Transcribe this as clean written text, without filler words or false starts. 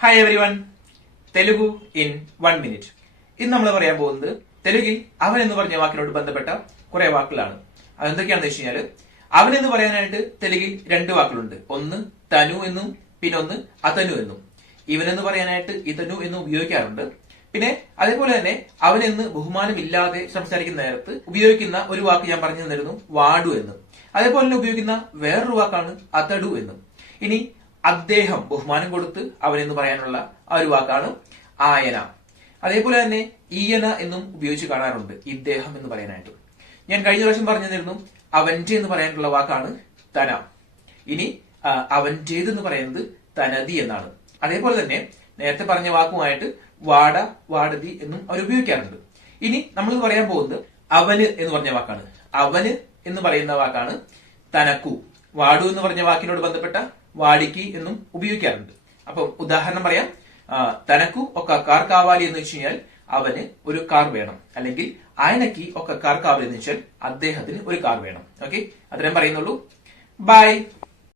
Hi every one, Telugu in 1 minute. ഇന്ന് നമ്മൾ പറയാൻ പോകുന്നത് തെലുങ്കിൽ അവൻ എന്ന് പറഞ്ഞ വാക്കിനോട് ബന്ധപ്പെട്ട കുറെ വാക്കുകളാണ്. അതെന്തൊക്കെയാണെന്ന് വെച്ച് കഴിഞ്ഞാൽ, അവൻ എന്ന് പറയാനായിട്ട് തെലുങ്കിൽ 2 വാക്കുകളുണ്ട്. ഒന്ന് തനു എന്നും പിന്നെ ഒന്ന് അതനു എന്നും. ഇവൻ എന്ന് പറയാനായിട്ട് ഇതനു എന്നും ഉപയോഗിക്കാറുണ്ട്. പിന്നെ അതേപോലെ തന്നെ അവൻ എന്ന് ബഹുമാനമില്ലാതെ സംസാരിക്കുന്ന നേരത്ത് ഉപയോഗിക്കുന്ന ഒരു വാക്ക് ഞാൻ പറഞ്ഞു തന്നിരുന്നു, വാടു എന്ന്. അതേപോലെ തന്നെ ഉപയോഗിക്കുന്ന വേറൊരു വാക്കാണ് അതടു എന്നും. ഇനി അദ്ദേഹം ബഹുമാനം കൊടുത്ത് അവൻ എന്ന് പറയാനുള്ള ആ ഒരു വാക്കാണ് ആയന. അതേപോലെ തന്നെ ഈയന എന്നും ഉപയോഗിച്ച് കാണാറുണ്ട് ഇദ്ദേഹം എന്ന് പറയാനായിട്ട്. ഞാൻ കഴിഞ്ഞ പ്രാവശ്യം പറഞ്ഞു തന്നിരുന്നു അവന്റെ എന്ന് പറയാനുള്ള വാക്കാണ് തന. ഇനി അവന്റേത് എന്ന് പറയുന്നത് തനതി എന്നാണ്. അതേപോലെ തന്നെ നേരത്തെ പറഞ്ഞ വാക്കുമായിട്ട് വാട, വാടതി എന്നും അവർ ഉപയോഗിക്കാറുണ്ട്. ഇനി നമ്മൾ പറയാൻ പോകുന്നത് അവന് എന്ന് പറഞ്ഞ വാക്കാണ്. അവന് എന്ന് പറയുന്ന വാക്കാണ് തനക്കു. വാടു എന്ന് പറഞ്ഞ വാക്കിനോട് ബന്ധപ്പെട്ട വാടിക്കി എന്നും ഉപയോഗിക്കാറുണ്ട്. അപ്പം ഉദാഹരണം പറയാം, തനക്കു ഒക്കെ കാർ കാവാലി എന്ന് വെച്ച് കഴിഞ്ഞാൽ അവന് ഒരു കാർ വേണം, അല്ലെങ്കിൽ ఆయనకి ఒక കാർ കാവാലി എന്ന് വെച്ചാൽ അദ്ദേഹത്തിന് ഒരു കാർ വേണം. ഓക്കെ, അത്രയും പറയുന്നുള്ളൂ. ബൈ.